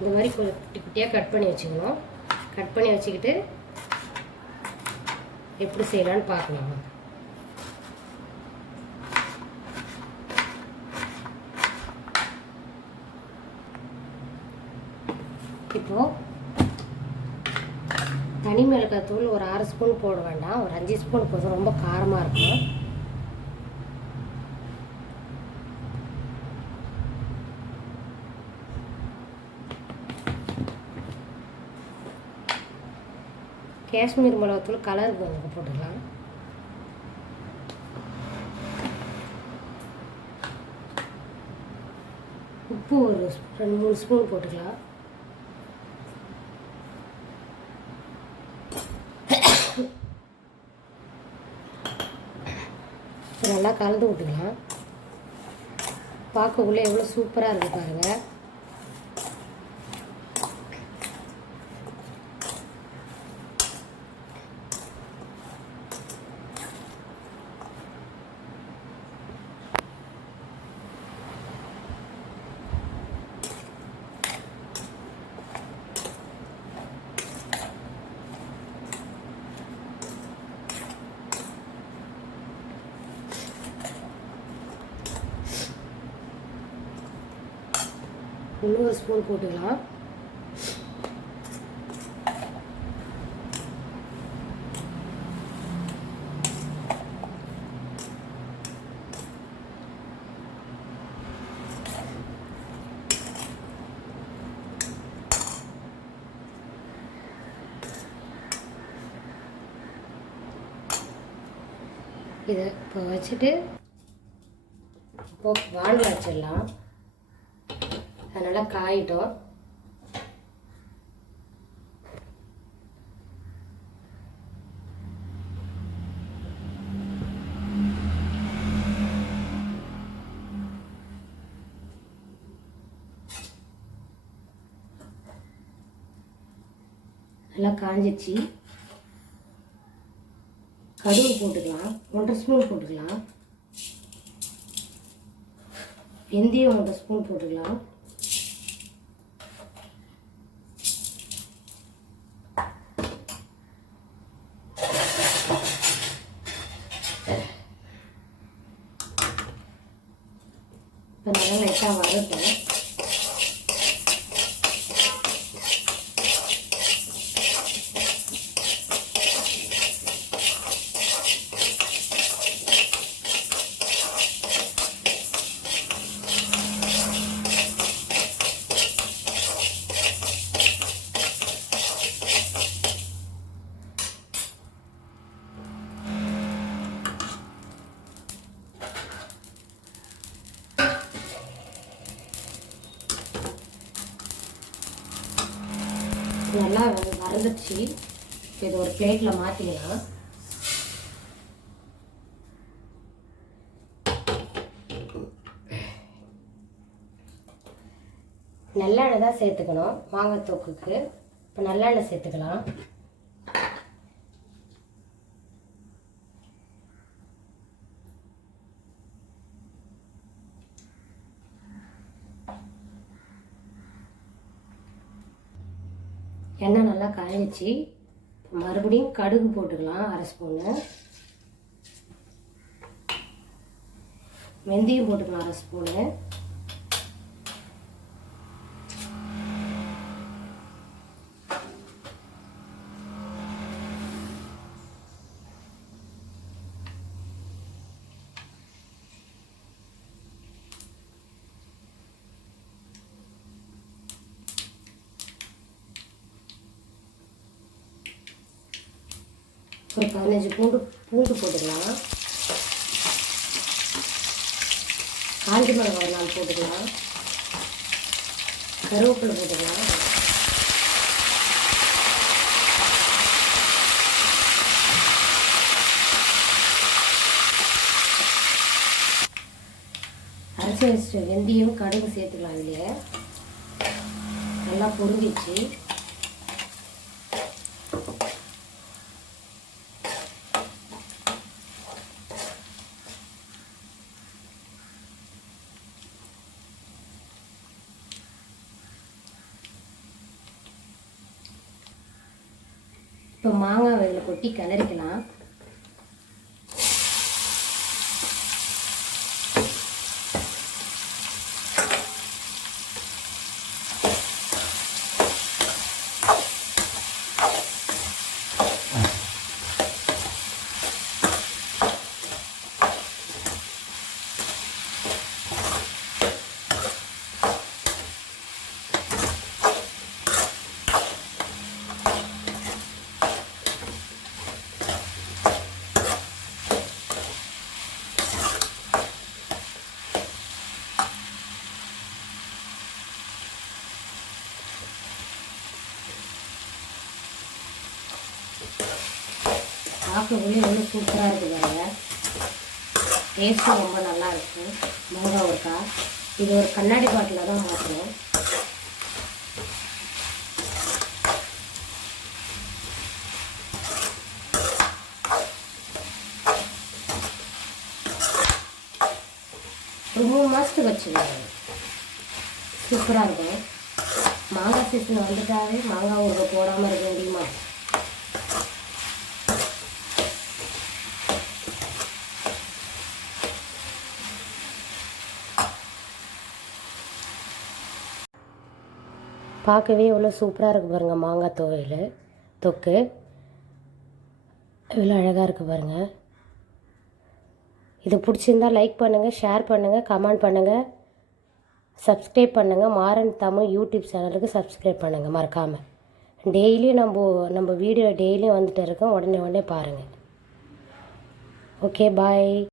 இந்த மாதிரி கொஞ்சம் குட்டி குட்டியாக கட் பண்ணி வச்சுக்கணும். கட் பண்ணி வச்சுக்கிட்டு எப்படி செய்யலான்னு பார்க்கலாம் இப்போது தனி மிளகாய் தூள் ஒரு ஆறு ஸ்பூன் போட வேண்டாம். ஒரு அஞ்சு ஸ்பூன் போதும். ரொம்ப காரமாக இருக்கும். காஷ்மீர் மிளகாத்தூள் கலருக்கு கொஞ்சம் போட்டுக்கலாம். உப்பு ஒரு ரெண்டு மூணு ஸ்பூன் போட்டுக்கலாம். நல்லா கலந்து விட்டுக்கலாம். பார்க்கக்குள்ளே எவ்வளோ சூப்பராக இருக்குது பாருங்கள் இன்னொரு ஸ்பூன் போட்டுக்கலாம். இதை இப்போ வச்சுட்டு இப்போ வானில் வச்சிடலாம். அதனால் காயிட்டோம் நல்லா காஞ்சிச்சு. கடுகு போட்டுக்கலாம். ஒன்றரை ஸ்பூன் போட்டுக்கலாம். வெந்தயம் ஒன்றரை ஸ்பூன் போட்டுக்கலாம். இப்போ நல்லா லைட்டாக நல்லா வ- இது ஒரு பிளேட்டில் மாற்றிக்கலாம் நல்லெண்ணெய் தான் சேர்த்துக்கணும். மாங்காய் தோக்குக்கு. இப்போ நல்லெண்ணெய் சேர்த்துக்கலாம். எண்ணெய் நல்லா காய்ச்சி மறுபடியும் கடுகு போட்டுக்கலாம் அரை ஸ்பூனு. வெந்தயம் போட்டுக்கலாம் அரை ஸ்பூனு. ஒரு பதினஞ்சு பூண்டு பூண்டு போட்டுக்கலாம். காஞ்சி மிளகாய் ஒரு நாள் போட்டுக்கலாம். கருவேப்பிலை போட்டுக்கலாம். அரிசி வச்சுட்டு வெந்தயம் கடுகு சேர்த்துக்கலாம் இல்லையே நல்லா பொருந்திச்சு இப்போ மாங்காய் இதில் கொட்டி கிளறிக்கலாம் பார்க்கக்குள்ளே எவ்வளோ சூப்பராக இருக்குது பாருங்க. டேஸ்ட்டும் ரொம்ப நல்லா இருக்கும் மாங்காய் ஒருக்கா. இது ஒரு கண்ணாடி பாட்டில் தான் மாற்றணும் ஒரு மூணு மாதத்துக்கு வச்சுருவாங்க சூப்பராக இருக்கும். மாங்காய் சீசன் வந்துட்டாவே மாங்காய் ஊறுகாய் போடாமல் இருக்க பார்க்கவே எவ்வளோ சூப்பராக இருக்குது பாருங்கள் மாங்காய் துவையல் தொக்கு. இவ்வளோ அழகாக இருக்குது பாருங்கள் இது பிடிச்சிருந்தா லைக் பண்ணுங்கள் ஷேர் பண்ணுங்கள் கமெண்ட் பண்ணுங்கள் சப்ஸ்கிரைப் பண்ணுங்கள் மாறன் தமிழ் யூடியூப் சேனலுக்கு சப்ஸ்கிரைப் பண்ணுங்கள் மறக்காமல் டெய்லியும் நம்ம நம்ம வீடியோ டெய்லியும் வந்துட்டு இருக்கோம் உடனே உடனே பாருங்கள் ஓகே பாய்